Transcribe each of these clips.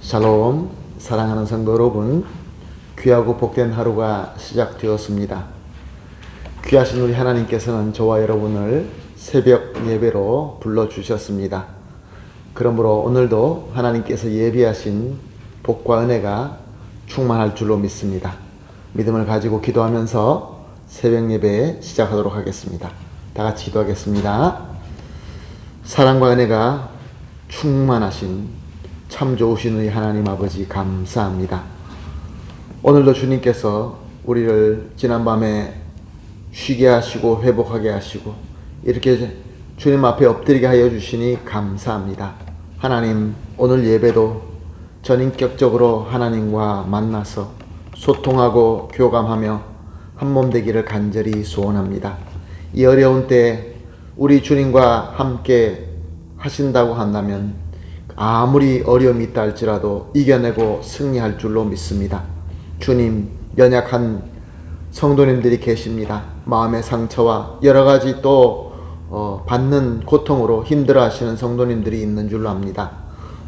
샬롬, 사랑하는 성도 여러분, 귀하고 복된 하루가 시작되었습니다. 귀하신 우리 하나님께서는 저와 여러분을 새벽 예배로 불러주셨습니다. 그러므로 오늘도 하나님께서 예비하신 복과 은혜가 충만할 줄로 믿습니다. 믿음을 가지고 기도하면서 새벽 예배 시작하도록 하겠습니다. 다 같이 기도하겠습니다. 사랑과 은혜가 충만하신 참 좋으신 우리 하나님 아버지 감사합니다. 오늘도 주님께서 우리를 지난밤에 쉬게 하시고 회복하게 하시고 이렇게 주님 앞에 엎드리게 하여 주시니 감사합니다. 하나님, 오늘 예배도 전인격적으로 하나님과 만나서 소통하고 교감하며 한몸 되기를 간절히 소원합니다. 이 어려운 때 우리 주님과 함께 하신다고 한다면 아무리 어려움이 있다 할지라도 이겨내고 승리할 줄로 믿습니다. 주님, 연약한 성도님들이 계십니다. 마음의 상처와 여러 가지 또 받는 고통으로 힘들어 하시는 성도님들이 있는 줄로 압니다.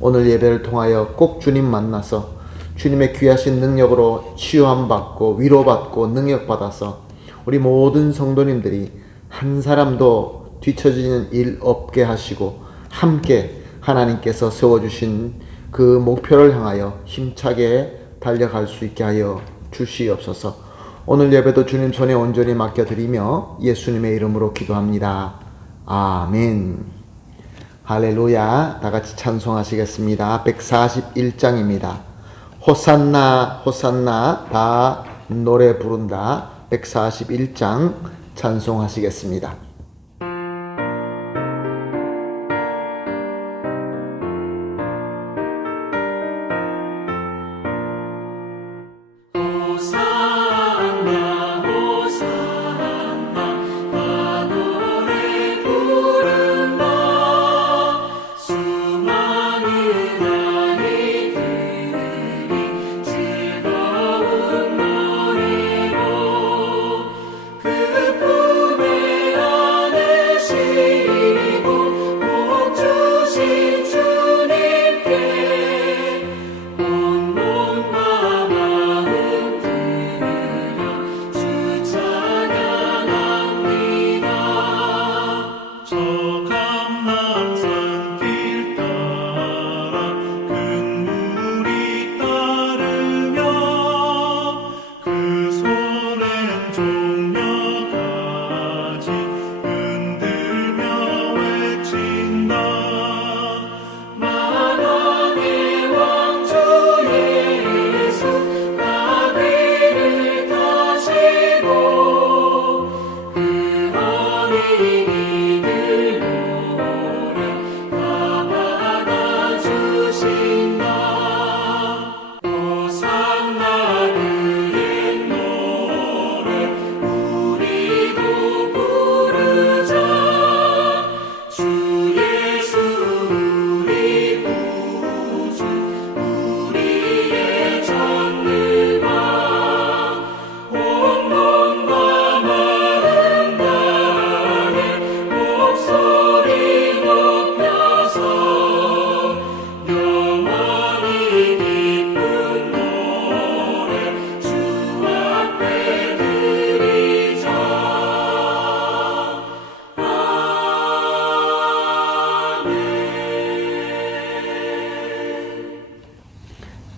오늘 예배를 통하여 꼭 주님 만나서 주님의 귀하신 능력으로 치유함 받고 위로받고 능력받아서 우리 모든 성도님들이 한 사람도 뒤처지는 일 없게 하시고 함께 하나님께서 세워주신 그 목표를 향하여 힘차게 달려갈 수 있게 하여 주시옵소서. 오늘 예배도 주님 손에 온전히 맡겨드리며 예수님의 이름으로 기도합니다. 아멘. 할렐루야. 다같이 찬송하시겠습니다. 141장입니다. 호산나 호산나 다 노래 부른다. 141장 찬송하시겠습니다.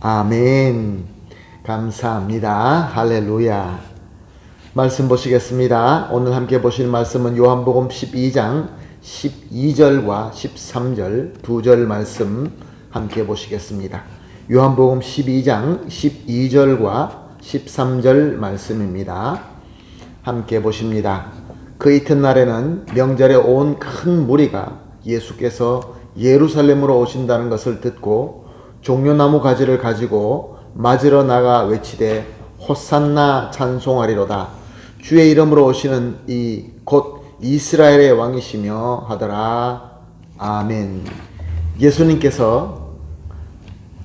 아멘. 감사합니다. 할렐루야. 말씀 보시겠습니다. 오늘 함께 보실 말씀은 요한복음 12장 12절과 13절 두 절 말씀 함께 보시겠습니다. 요한복음 12장 12절과 13절 말씀입니다. 함께 보십니다. 그 이튿날에는 명절에 온 큰 무리가 예수께서 예루살렘으로 오신다는 것을 듣고 종려나무 가지를 가지고 맞으러 나가 외치되 호산나 찬송하리로다. 주의 이름으로 오시는 이 곧 이스라엘의 왕이시며 하더라. 아멘. 예수님께서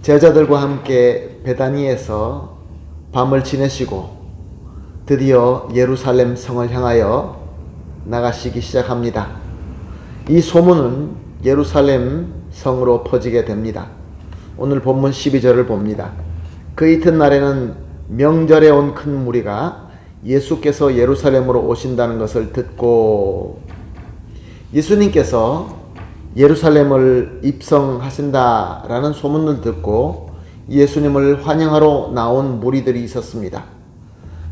제자들과 함께 베다니에서 밤을 지내시고 드디어 예루살렘 성을 향하여 나가시기 시작합니다. 이 소문은 예루살렘 성으로 퍼지게 됩니다. 오늘 본문 12절을 봅니다. 그 이튿날에는 명절에 온 큰 무리가 예수께서 예루살렘으로 오신다는 것을 듣고, 예수님께서 예루살렘을 입성하신다라는 소문을 듣고 예수님을 환영하러 나온 무리들이 있었습니다.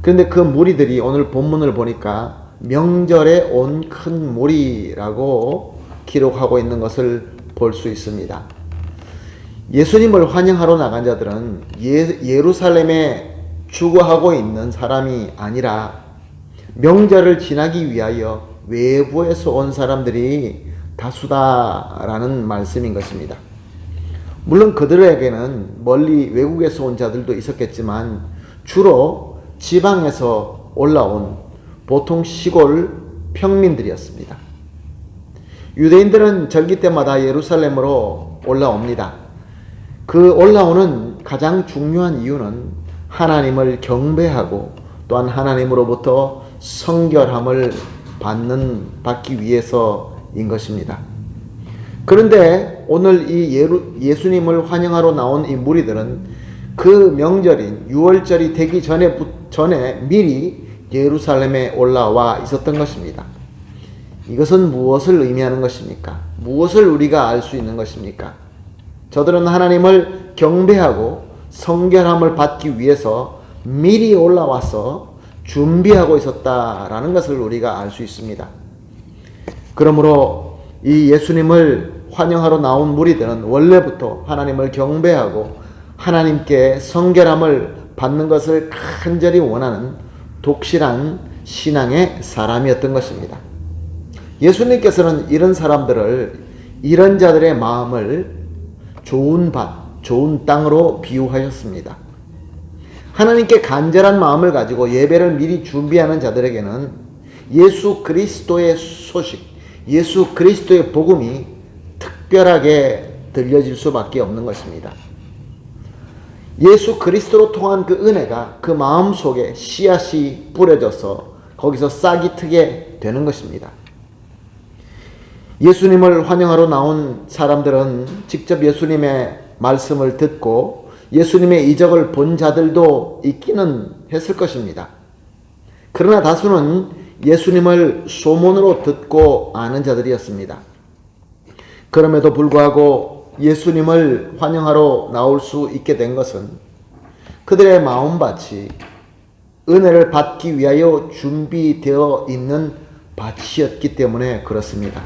그런데 그 무리들이 오늘 본문을 보니까 명절에 온 큰 무리라고 기록하고 있는 것을 볼 수 있습니다. 예수님을 환영하러 나간 자들은 예루살렘에 주거하고 있는 사람이 아니라 명절을 지나기 위하여 외부에서 온 사람들이 다수다라는 말씀인 것입니다. 물론 그들에게는 멀리 외국에서 온 자들도 있었겠지만 주로 지방에서 올라온 보통 시골 평민들이었습니다. 유대인들은 절기 때마다 예루살렘으로 올라옵니다. 그 올라오는 가장 중요한 이유는 하나님을 경배하고 또한 하나님으로부터 성결함을 받기 위해서인 것입니다. 그런데 오늘 이 예수님을 환영하러 나온 이 무리들은 그 명절인 유월절이 되기 전에 미리 예루살렘에 올라와 있었던 것입니다. 이것은 무엇을 의미하는 것입니까? 무엇을 우리가 알 수 있는 것입니까? 저들은 하나님을 경배하고 성결함을 받기 위해서 미리 올라와서 준비하고 있었다라는 것을 우리가 알 수 있습니다. 그러므로 이 예수님을 환영하러 나온 무리들은 원래부터 하나님을 경배하고 하나님께 성결함을 받는 것을 간절히 원하는 독실한 신앙의 사람이었던 것입니다. 예수님께서는 이런 사람들을, 이런 자들의 마음을 좋은 밭, 좋은 땅으로 비유하였습니다. 하나님께 간절한 마음을 가지고 예배를 미리 준비하는 자들에게는 예수 그리스도의 소식, 예수 그리스도의 복음이 특별하게 들려질 수밖에 없는 것입니다. 예수 그리스도로 통한 그 은혜가 그 마음 속에 씨앗이 뿌려져서 거기서 싹이 트게 되는 것입니다. 예수님을 환영하러 나온 사람들은 직접 예수님의 말씀을 듣고 예수님의 이적을 본 자들도 있기는 했을 것입니다. 그러나 다수는 예수님을 소문으로 듣고 아는 자들이었습니다. 그럼에도 불구하고 예수님을 환영하러 나올 수 있게 된 것은 그들의 마음밭이 은혜를 받기 위하여 준비되어 있는 밭이었기 때문에 그렇습니다.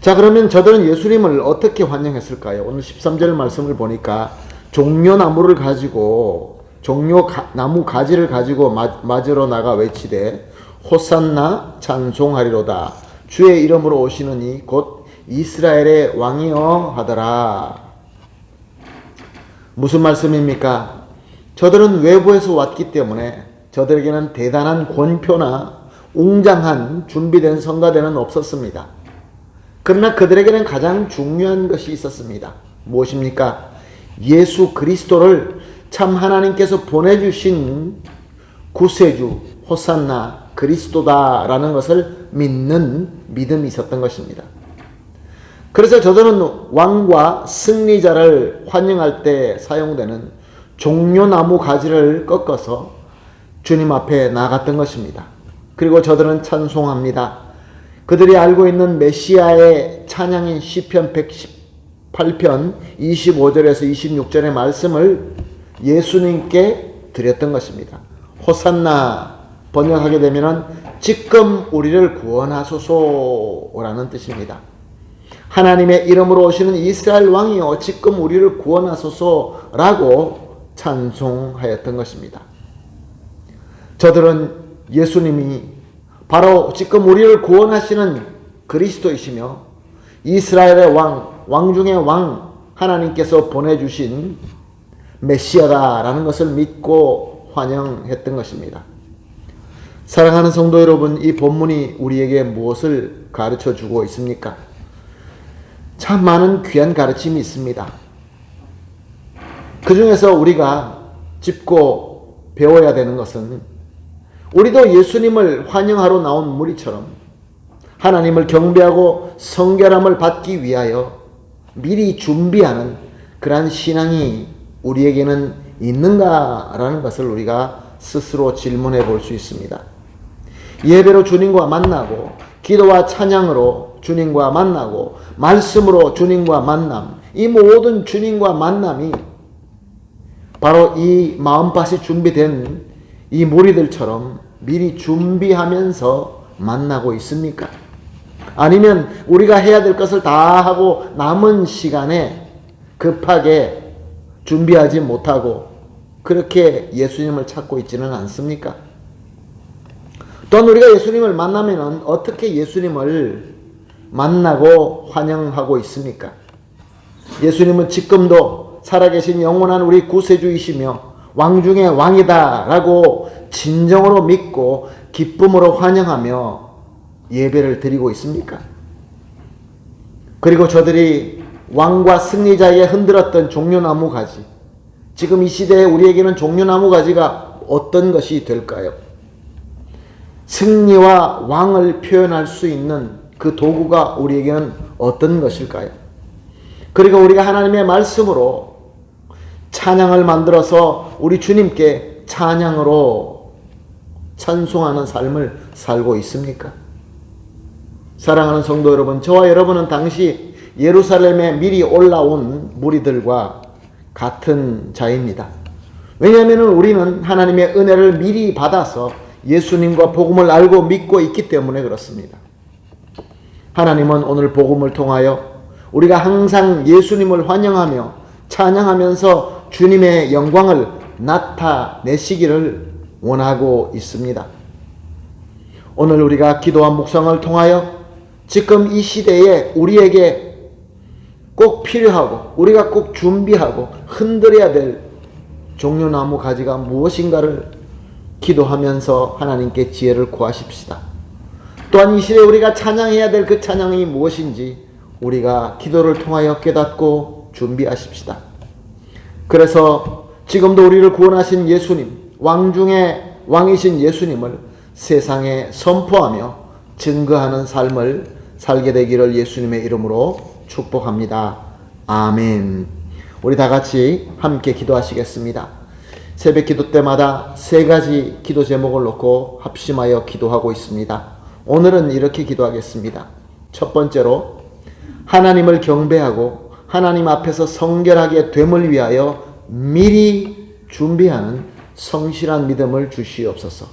자, 그러면 저들은 예수님을 어떻게 환영했을까요? 오늘 13절 말씀을 보니까 종려나무를 가지고, 종려나무 가지를 가지고 맞으러 나가 외치되 호산나 찬송하리로다. 주의 이름으로 오시는 이 곧 이스라엘의 왕이여 하더라. 무슨 말씀입니까? 저들은 외부에서 왔기 때문에 저들에게는 대단한 권표나 웅장한 준비된 성가대는 없었습니다. 그러나 그들에게는 가장 중요한 것이 있었습니다. 무엇입니까? 예수 그리스도를 참 하나님께서 보내주신 구세주, 호산나, 그리스도다라는 것을 믿는 믿음이 있었던 것입니다. 그래서 저들은 왕과 승리자를 환영할 때 사용되는 종려나무 가지를 꺾어서 주님 앞에 나갔던 것입니다. 그리고 저들은 찬송합니다. 그들이 알고 있는 메시아의 찬양인 시편 118편 25절에서 26절의 말씀을 예수님께 드렸던 것입니다. 호산나 번역하게 되면 지금 우리를 구원하소서라는 뜻입니다. 하나님의 이름으로 오시는 이스라엘 왕이여 지금 우리를 구원하소서라고 찬송하였던 것입니다. 저들은 예수님이 바로 지금 우리를 구원하시는 그리스도이시며 이스라엘의 왕 중의 왕 하나님께서 보내주신 메시아다라는 것을 믿고 환영했던 것입니다. 사랑하는 성도 여러분, 이 본문이 우리에게 무엇을 가르쳐 주고 있습니까? 참 많은 귀한 가르침이 있습니다. 그 중에서 우리가 짚고 배워야 되는 것은 우리도 예수님을 환영하러 나온 무리처럼 하나님을 경배하고 성결함을 받기 위하여 미리 준비하는 그러한 신앙이 우리에게는 있는가라는 것을 우리가 스스로 질문해 볼 수 있습니다. 예배로 주님과 만나고, 기도와 찬양으로 주님과 만나고, 말씀으로 주님과 만남, 이 모든 주님과 만남이 바로 이 마음밭이 준비된 이 무리들처럼 미리 준비하면서 만나고 있습니까? 아니면 우리가 해야 될 것을 다 하고 남은 시간에 급하게 준비하지 못하고 그렇게 예수님을 찾고 있지는 않습니까? 또한 우리가 예수님을 만나면 어떻게 예수님을 만나고 환영하고 있습니까? 예수님은 지금도 살아계신 영원한 우리 구세주이시며 왕 중의 왕이다 라고 진정으로 믿고 기쁨으로 환영하며 예배를 드리고 있습니까? 그리고 저들이 왕과 승리자에게 흔들었던 종려나무 가지, 지금 이 시대에 우리에게는 종려나무 가지가 어떤 것이 될까요? 승리와 왕을 표현할 수 있는 그 도구가 우리에게는 어떤 것일까요? 그리고 우리가 하나님의 말씀으로 찬양을 만들어서 우리 주님께 찬양으로 찬송하는 삶을 살고 있습니까? 사랑하는 성도 여러분, 저와 여러분은 당시 예루살렘에 미리 올라온 무리들과 같은 자입니다. 왜냐하면 우리는 하나님의 은혜를 미리 받아서 예수님과 복음을 알고 믿고 있기 때문에 그렇습니다. 하나님은 오늘 복음을 통하여 우리가 항상 예수님을 환영하며 찬양하면서 주님의 영광을 나타내시기를 원하고 있습니다. 오늘 우리가 기도와 묵상을 통하여 지금 이 시대에 우리에게 꼭 필요하고 우리가 꼭 준비하고 흔들어야 될 종려나무 가지가 무엇인가를 기도하면서 하나님께 지혜를 구하십시다. 또한 이 시대에 우리가 찬양해야 될 그 찬양이 무엇인지 우리가 기도를 통하여 깨닫고 준비하십시다. 그래서 지금도 우리를 구원하신 예수님, 왕 중에 왕이신 예수님을 세상에 선포하며 증거하는 삶을 살게 되기를 예수님의 이름으로 축복합니다. 아멘. 우리 다 같이 함께 기도하시겠습니다. 새벽 기도 때마다 세 가지 기도 제목을 놓고 합심하여 기도하고 있습니다. 오늘은 이렇게 기도하겠습니다. 첫 번째로 하나님을 경배하고 하나님 앞에서 성결하게 됨을 위하여 미리 준비하는 성실한 믿음을 주시옵소서.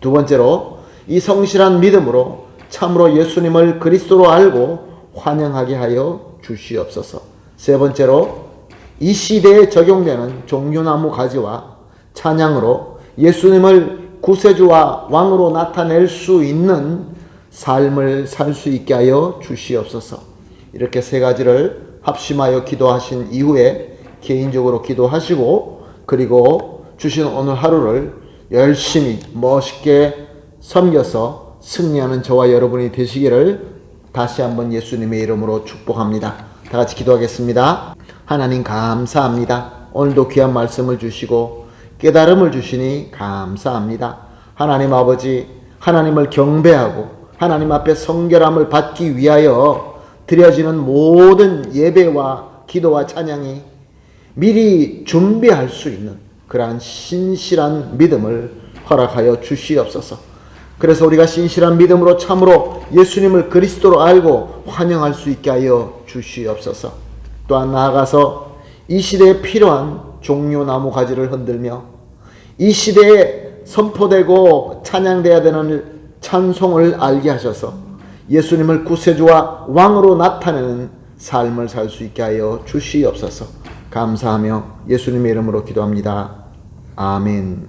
두 번째로 이 성실한 믿음으로 참으로 예수님을 그리스도로 알고 환영하게 하여 주시옵소서. 세 번째로 이 시대에 적용되는 종려나무 가지와 찬양으로 예수님을 구세주와 왕으로 나타낼 수 있는 삶을 살 수 있게 하여 주시옵소서. 이렇게 세 가지를 합심하여 기도하신 이후에 개인적으로 기도하시고 그리고 주신 오늘 하루를 열심히 멋있게 섬겨서 승리하는 저와 여러분이 되시기를 다시 한번 예수님의 이름으로 축복합니다. 다 같이 기도하겠습니다. 하나님 감사합니다. 오늘도 귀한 말씀을 주시고 깨달음을 주시니 감사합니다. 하나님 아버지, 하나님을 경배하고 하나님 앞에 성결함을 받기 위하여 드려지는 모든 예배와 기도와 찬양이 미리 준비할 수 있는 그러한 신실한 믿음을 허락하여 주시옵소서. 그래서 우리가 신실한 믿음으로 참으로 예수님을 그리스도로 알고 환영할 수 있게 하여 주시옵소서. 또한 나아가서 이 시대에 필요한 종려나무 가지를 흔들며 이 시대에 선포되고 찬양되어야 되는 찬송을 알게 하셔서 예수님을 구세주와 왕으로 나타내는 삶을 살 수 있게 하여 주시옵소서. 감사하며 예수님의 이름으로 기도합니다. 아멘.